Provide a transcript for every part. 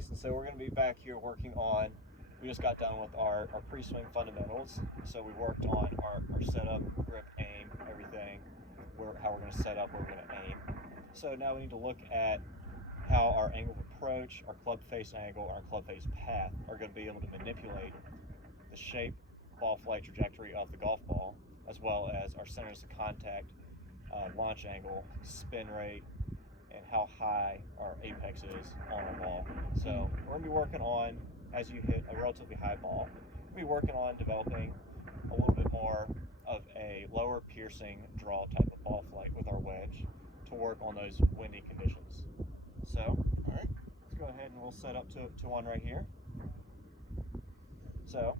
Jason. So we're going to be back here working on, we just got done with our pre-swing fundamentals. So we worked on our setup, grip, aim, everything, how we're going to set up, where we're going to aim. So now we need to look at how our angle of approach, our club face angle, our club face path are going to be able to manipulate the shape, ball flight trajectory of the golf ball, as well as our centers of contact, launch angle, spin rate, and how high our apex is on our ball. So we're going to be working on, as you hit a relatively high ball, we're going to be working on developing a little bit more of a lower piercing draw type of ball flight with our wedge to work on those windy conditions. So, all right, let's go ahead and we'll set up to one right here. So,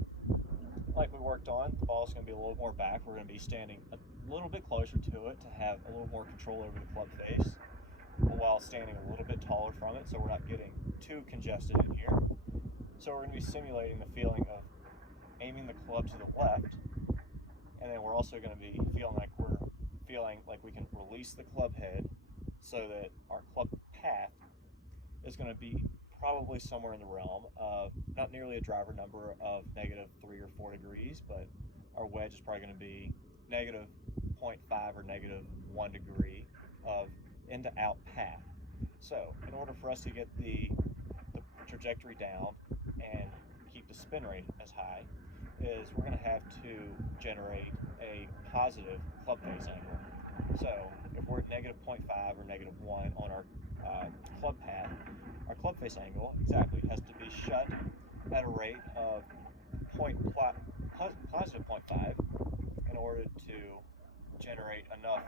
like we worked on, the ball's going to be a little more back. We're going to be standing a little bit closer to it to have a little more control over the club face, while standing a little bit taller from it, so we're not getting too congested in here. So we're going to be simulating the feeling of aiming the club to the left, and then we're also going to be feeling like we can release the club head, so that our club path is going to be probably somewhere in the realm of not nearly a driver number of -3 or 4 degrees, but our wedge is probably going to be -0.5 or -1 degree of in to out path. So in order for us to get the trajectory down and keep the spin rate as high, is we're going to have to generate a positive club face angle. So if we're at -0.5 or -1 on our club path, our club face angle exactly has to be shut at a rate of positive 0.5 in order to generate enough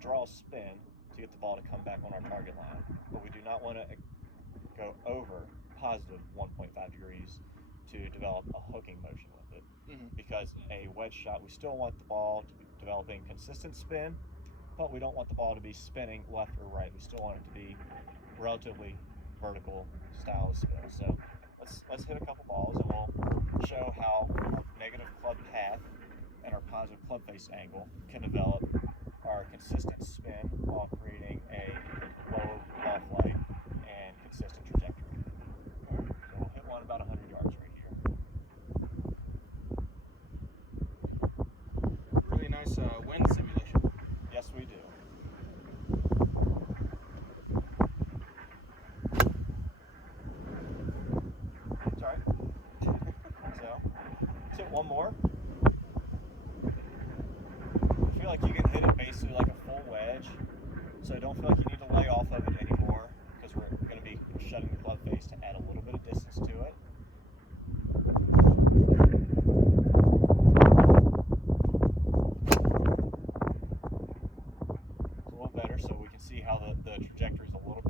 draw spin to get the ball to come back on our target line. But we do not want to go over positive 1.5 degrees to develop a hooking motion with it. Because a wedge shot, we still want the ball to be developing consistent spin, but we don't want the ball to be spinning left or right. We still want it to be relatively vertical style of spin. So let's hit a couple balls, and we'll show how our negative club path and our positive club face angle can develop our consistent spin while creating a lower ball flight and consistent trajectory. All right, so we'll hit one about 100 yards right here. Really nice wind simulation. Yes, we do. It's all right. So, let's hit one more. I feel like you can hit it basically like a full wedge, so don't feel like you need to lay off of it anymore, because we're going to be shutting the club face to add a little bit of distance to it. It's a little better, so we can see how the trajectory is a little